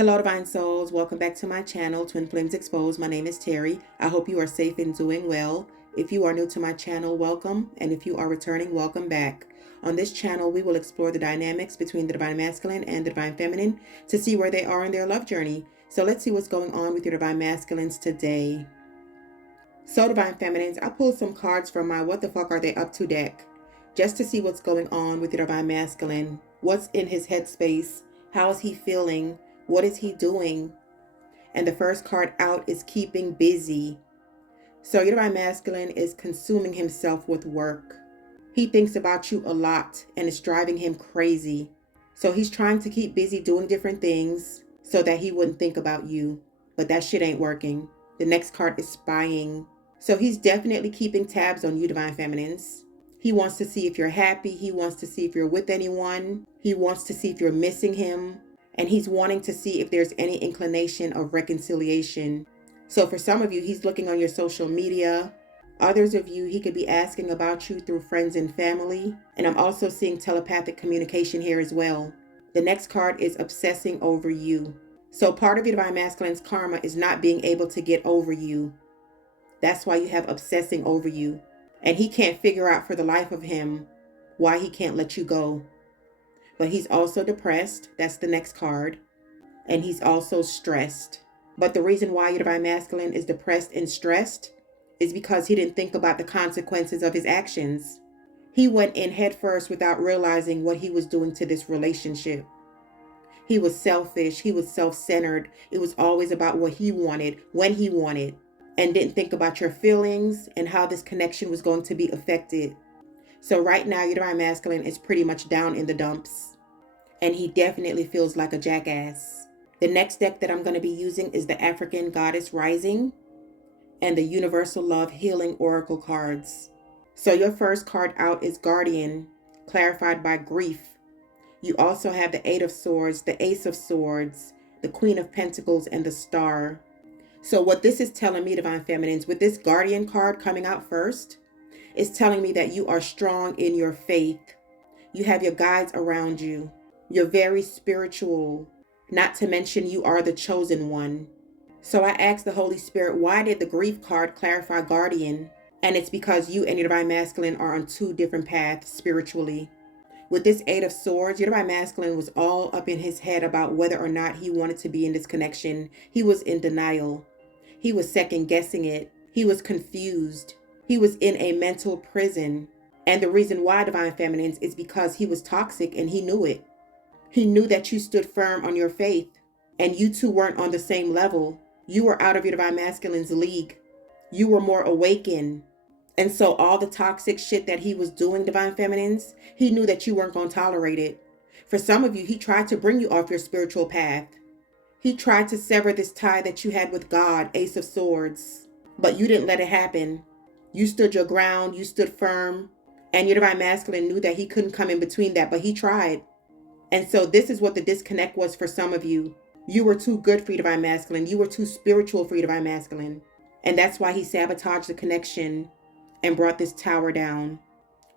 Hello, Divine Souls. Welcome back to my channel, Twin Flames Exposed. My name is Terry. I hope you are safe and doing well. If you are new to my channel, welcome. And if you are returning, welcome back. On this channel, we will explore the dynamics between the Divine Masculine and the Divine Feminine to see where they are in their love journey. So let's see what's going on with your Divine Masculines today. So, Divine Feminines, I pulled some cards from my What the Fuck Are They Up To deck just to see what's going on with your Divine Masculine. What's in his headspace? How is he feeling? What is he doing? And the first card out is keeping busy. So your Divine Masculine is consuming himself with work. He thinks about you a lot and it's driving him crazy. So he's trying to keep busy doing different things so that he wouldn't think about you. But that shit ain't working. The next card is spying. So he's definitely keeping tabs on you, Divine Feminines. He wants to see if you're happy. He wants to see if you're with anyone. He wants to see if you're missing him. And he's wanting to see if there's any inclination of reconciliation. So for some of you, he's looking on your social media. Others of you, he could be asking about you through friends and family. And I'm also seeing telepathic communication here as well. The next card is obsessing over you. So part of your Divine Masculine's karma is not being able to get over you. That's why you have obsessing over you. And he can't figure out for the life of him why he can't let you go. But he's also depressed. That's the next card. And he's also stressed. But the reason why your Divine Masculine is depressed and stressed is because he didn't think about the consequences of his actions. He went in headfirst without realizing what he was doing to this relationship. He was selfish. He was self-centered. It was always about what he wanted, when he wanted, and didn't think about your feelings and how this connection was going to be affected. So right now, your Divine Masculine is pretty much down in the dumps. And he definitely feels like a jackass. The next deck that I'm going to be using is the African Goddess Rising and the Universal Love Healing Oracle cards. So your first card out is Guardian, clarified by grief. You also have the Eight of Swords, the Ace of Swords, the Queen of Pentacles, and the Star. So what this is telling me, Divine Feminines, with this Guardian card coming out first, it's telling me that you are strong in your faith. You have your guides around you. You're very spiritual, not to mention you are the chosen one. So I asked the Holy Spirit, why did the grief card clarify Guardian? And it's because you and your Divine Masculine are on two different paths spiritually. With this Eight of Swords, your Divine Masculine was all up in his head about whether or not he wanted to be in this connection. He was in denial. He was second guessing it. He was confused. He was in a mental prison. And the reason why, Divine Feminines, is because he was toxic and he knew it. He knew that you stood firm on your faith and you two weren't on the same level. You were out of your Divine Masculine's league. You were more awakened. And so all the toxic shit that he was doing, Divine Feminines, he knew that you weren't going to tolerate it. For some of you, he tried to bring you off your spiritual path. He tried to sever this tie that you had with God, Ace of Swords. But you didn't let it happen. You stood your ground. You stood firm. And your Divine Masculine knew that he couldn't come in between that, but he tried. And so this is what the disconnect was for some of you. You were too good for your Divine Masculine. You were too spiritual for your Divine Masculine. And that's why he sabotaged the connection and brought this tower down.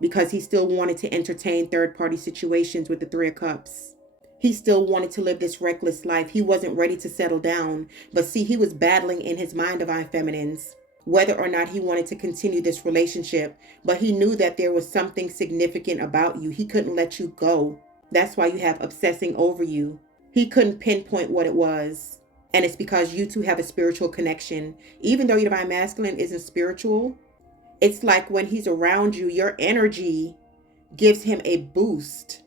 Because he still wanted to entertain third-party situations with the Three of Cups. He still wanted to live this reckless life. He wasn't ready to settle down. But see, he was battling in his mind, Divine Feminines, whether or not he wanted to continue this relationship. But he knew that there was something significant about you. He couldn't let you go. That's why you have obsessing over you. He couldn't pinpoint what it was. And it's because you two have a spiritual connection. Even though your Divine Masculine isn't spiritual, it's like when he's around you, your energy gives him a boost.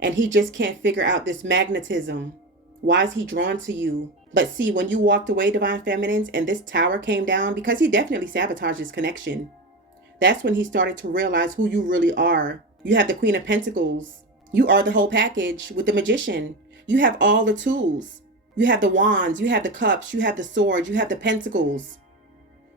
And he just can't figure out this magnetism. Why is he drawn to you? But see, when you walked away, Divine Feminines, and this tower came down, because he definitely sabotaged this connection, that's when he started to realize who you really are. You have the Queen of Pentacles. You are the whole package with the Magician. You have all the tools. You have the wands, you have the cups, you have the swords, you have the pentacles.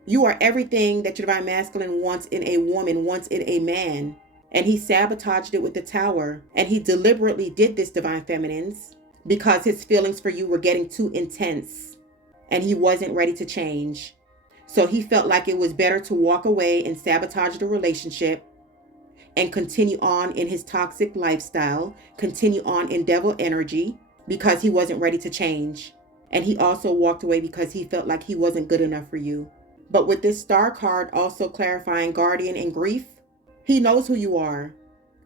You are everything that your Divine Masculine wants in a woman, wants in a man. And he sabotaged it with the tower. And he deliberately did this, Divine Feminines, because his feelings for you were getting too intense. And he wasn't ready to change. So he felt like it was better to walk away and sabotage the relationship and continue on in his toxic lifestyle, continue on in devil energy, because he wasn't ready to change. And he also walked away because he felt like he wasn't good enough for you. But with this star card also clarifying guardian and grief, he knows who you are.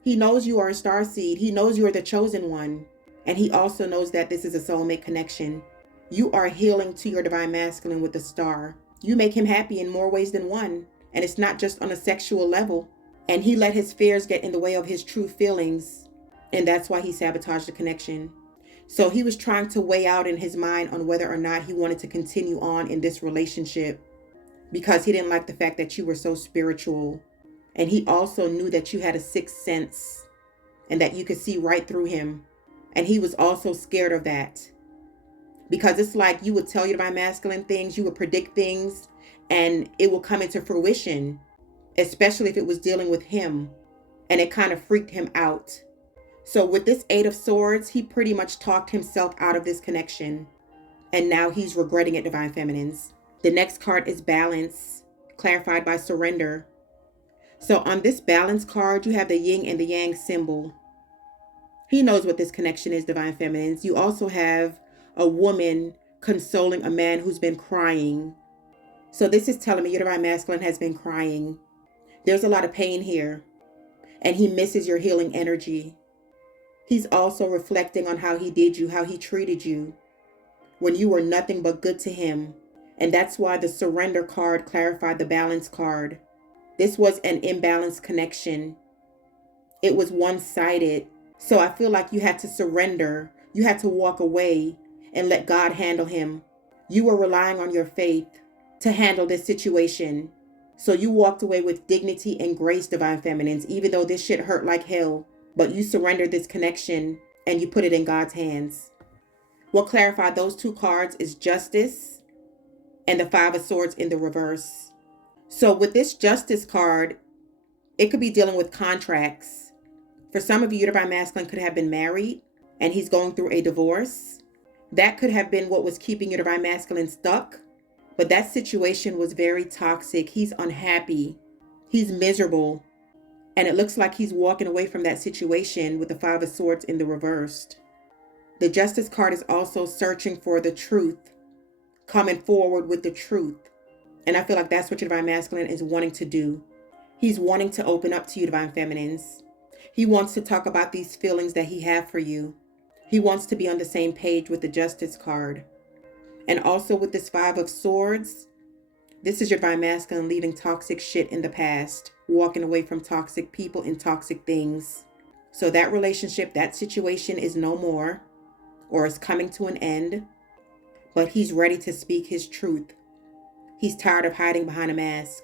He knows you are a star seed. He knows you are the chosen one. And he also knows that this is a soulmate connection. You are healing to your divine masculine with the star. You make him happy in more ways than one. And it's not just on a sexual level. And he let his fears get in the way of his true feelings. And that's why he sabotaged the connection. So he was trying to weigh out in his mind on whether or not he wanted to continue on in this relationship, because he didn't like the fact that you were so spiritual. And he also knew that you had a sixth sense and that you could see right through him. And he was also scared of that, because it's like you would tell your divine masculine things, you would predict things, and it will come into fruition, especially if it was dealing with him. And it kind of freaked him out. So with this Eight of Swords, he pretty much talked himself out of this connection. And now he's regretting it, divine feminines. The next card is Balance, clarified by Surrender. So on this Balance card, you have the yin and the yang symbol. He knows what this connection is, divine feminines. You also have a woman consoling a man who's been crying. So this is telling me your divine masculine has been crying. There's a lot of pain here. And he misses your healing energy. He's also reflecting on how he did you, how he treated you when you were nothing but good to him. And that's why the Surrender card clarified the Balance card. This was an imbalanced connection. It was one-sided. So I feel like you had to surrender. You had to walk away and let God handle him. You were relying on your faith to handle this situation. So you walked away with dignity and grace, divine feminines, even though this shit hurt like hell. But you surrendered this connection and you put it in God's hands. What clarified those two cards is Justice and the Five of Swords in the reverse. So with this Justice card, it could be dealing with contracts. For some of you, your divine masculine could have been married and he's going through a divorce. That could have been what was keeping your divine masculine stuck. But that situation was very toxic. He's unhappy. He's miserable. And it looks like he's walking away from that situation with the Five of Swords in the reversed. The Justice card is also searching for the truth, coming forward with the truth. And I feel like that's what your divine masculine is wanting to do. He's wanting to open up to you, divine feminines. He wants to talk about these feelings that he has for you. He wants to be on the same page with the Justice card. And also with this Five of Swords, this is your divine masculine leaving toxic shit in the past, walking away from toxic people and toxic things. So that relationship, that situation is no more, or is coming to an end, but he's ready to speak his truth. He's tired of hiding behind a mask,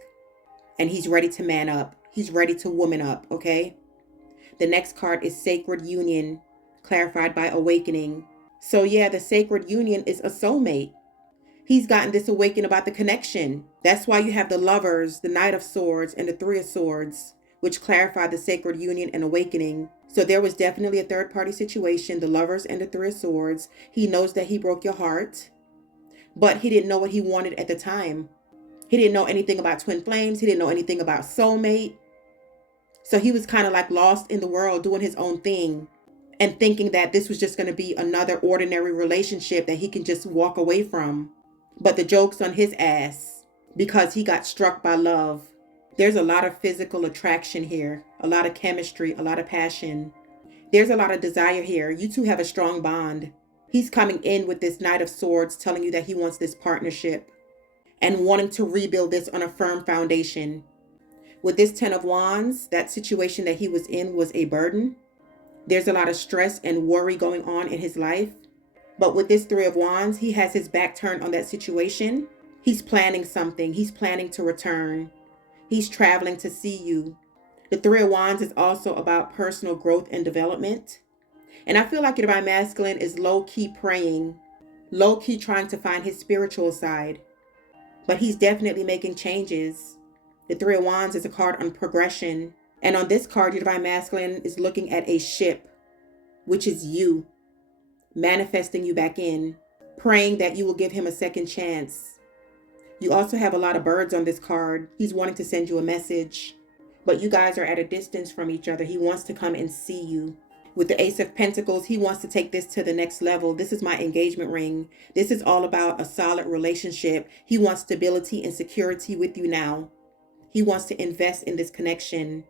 and he's ready to man up. He's ready to woman up, okay? The next card is Sacred Union, clarified by Awakening. So yeah, the Sacred Union is a soulmate. He's gotten this awakened about the connection. That's why you have the Lovers, the Knight of Swords, and the Three of Swords, which clarify the Sacred Union and Awakening. So there was definitely a third-party situation, the Lovers and the Three of Swords. He knows that he broke your heart, but he didn't know what he wanted at the time. He didn't know anything about twin flames. He didn't know anything about soulmate. So he was kind of like lost in the world doing his own thing and thinking that this was just going to be another ordinary relationship that he can just walk away from. But the joke's on his ass because he got struck by love. There's a lot of physical attraction here, a lot of chemistry, a lot of passion. There's a lot of desire here. You two have a strong bond. He's coming in with this Knight of Swords telling you that he wants this partnership and wanting to rebuild this on a firm foundation. With this Ten of Wands, that situation that he was in was a burden. There's a lot of stress and worry going on in his life. But with this Three of Wands, he has his back turned on that situation. He's planning something. He's planning to return. He's traveling to see you. The Three of Wands is also about personal growth and development. And I feel like your divine masculine is low-key praying, low-key trying to find his spiritual side. But he's definitely making changes. The Three of Wands is a card on progression. And on this card, your divine masculine is looking at a ship, which is you, manifesting you back in, praying that you will give him a second chance. You also have a lot of birds on this card. He's wanting to send you a message, but you guys are at a distance from each other. He wants to come and see you. With the Ace of Pentacles, he wants to take this to the next level. This is my engagement ring. This is all about a solid relationship. He wants stability and security with you now. He wants to invest in this connection.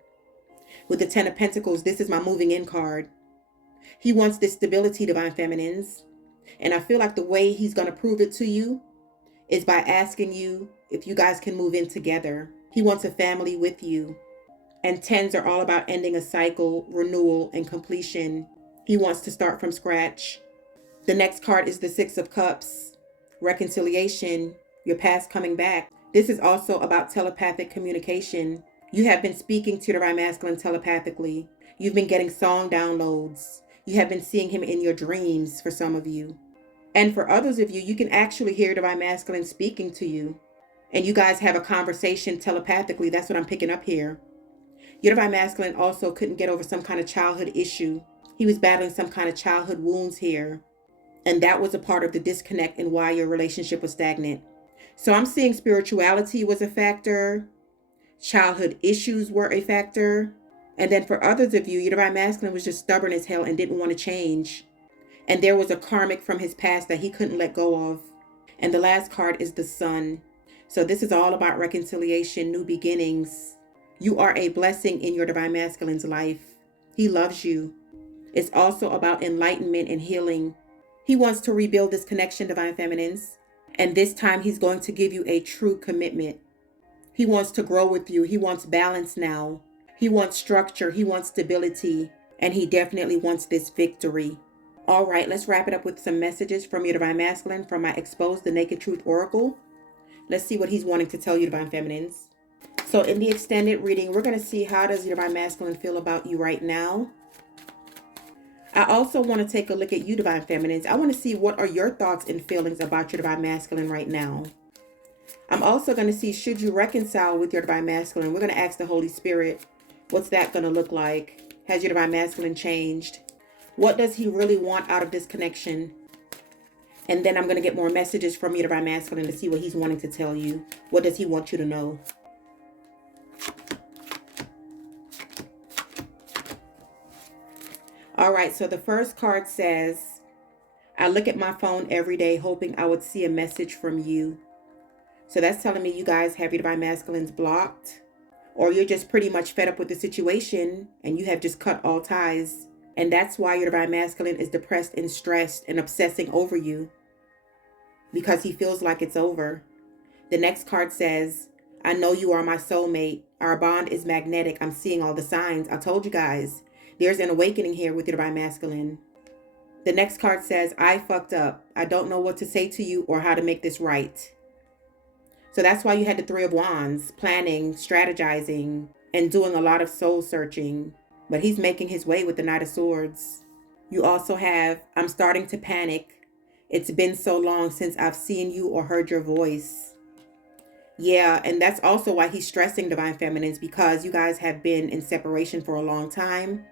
With the Ten of Pentacles, this is my moving in card. He wants this stability, Divine Feminines. And I feel like the way he's going to prove it to you is by asking you if you guys can move in together. He wants a family with you. And tens are all about ending a cycle, renewal, and completion. He wants to start from scratch. The next card is the Six of Cups. Reconciliation, your past coming back. This is also about telepathic communication. You have been speaking to the Divine Masculine telepathically. You've been getting song downloads. You have been seeing him in your dreams for some of you. And for others of you, you can actually hear Divine Masculine speaking to you. And you guys have a conversation telepathically. That's what I'm picking up here. Your Divine Masculine also couldn't get over some kind of childhood issue. He was battling some kind of childhood wounds here. And that was a part of the disconnect and why your relationship was stagnant. So I'm seeing spirituality was a factor. Childhood issues were a factor. And then for others of you, your Divine Masculine was just stubborn as hell and didn't want to change. And there was a karmic from his past that he couldn't let go of. And the last card is the Sun. So this is all about reconciliation, new beginnings. You are a blessing in your Divine Masculine's life. He loves you. It's also about enlightenment and healing. He wants to rebuild this connection, Divine Feminines. And this time he's going to give you a true commitment. He wants to grow with you. He wants balance now. He wants structure. He wants stability. And he definitely wants this victory. All right, let's wrap it up with some messages from your Divine Masculine from my Expose the Naked Truth Oracle. Let's see what he's wanting to tell you, Divine Feminines. So in the extended reading, we're going to see how does your Divine Masculine feel about you right now. I also want to take a look at you, Divine Feminines. I want to see what are your thoughts and feelings about your Divine Masculine right now. I'm also going to see, should you reconcile with your Divine Masculine? We're going to ask the Holy Spirit, what's that going to look like? Has your Divine Masculine changed? What does he really want out of this connection? And then I'm going to get more messages from your Divine Masculine to see what he's wanting to tell you. What does he want you to know? All right, so the first card says, I look at my phone every day hoping I would see a message from you. So that's telling me you guys have your Divine Masculines blocked, or you're just pretty much fed up with the situation and you have just cut all ties. And that's why your Divine Masculine is depressed and stressed and obsessing over you, because he feels like it's over. The next card says, I know you are my soulmate. Our bond is magnetic. I'm seeing all the signs. I told you guys. There's an awakening here with your Divine Masculine. The next card says, I fucked up. I don't know what to say to you or how to make this right. So that's why you had the Three of Wands, planning, strategizing, and doing a lot of soul searching. But he's making his way with the Knight of Swords. You also have, I'm starting to panic. It's been so long since I've seen you or heard your voice. Yeah, and that's also why he's stressing, Divine Feminines, because you guys have been in separation for a long time.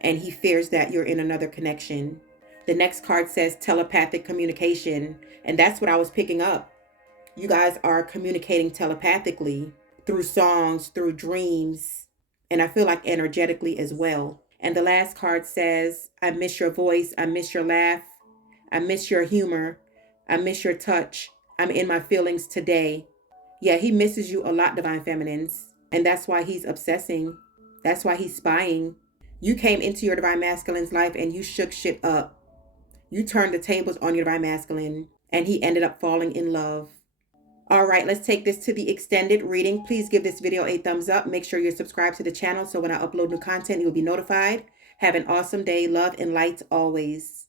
And he fears that you're in another connection. The next card says telepathic communication. And that's what I was picking up. You guys are communicating telepathically through songs, through dreams. And I feel like energetically as well. And the last card says, I miss your voice. I miss your laugh. I miss your humor. I miss your touch. I'm in my feelings today. Yeah, he misses you a lot, Divine Feminines. And that's why he's obsessing. That's why he's spying. You came into your Divine Masculine's life and you shook shit up. You turned the tables on your Divine Masculine and he ended up falling in love. All right, let's take this to the extended reading. Please give this video a thumbs up. Make sure you're subscribed to the channel so when I upload new content, you'll be notified. Have an awesome day. Love and light always.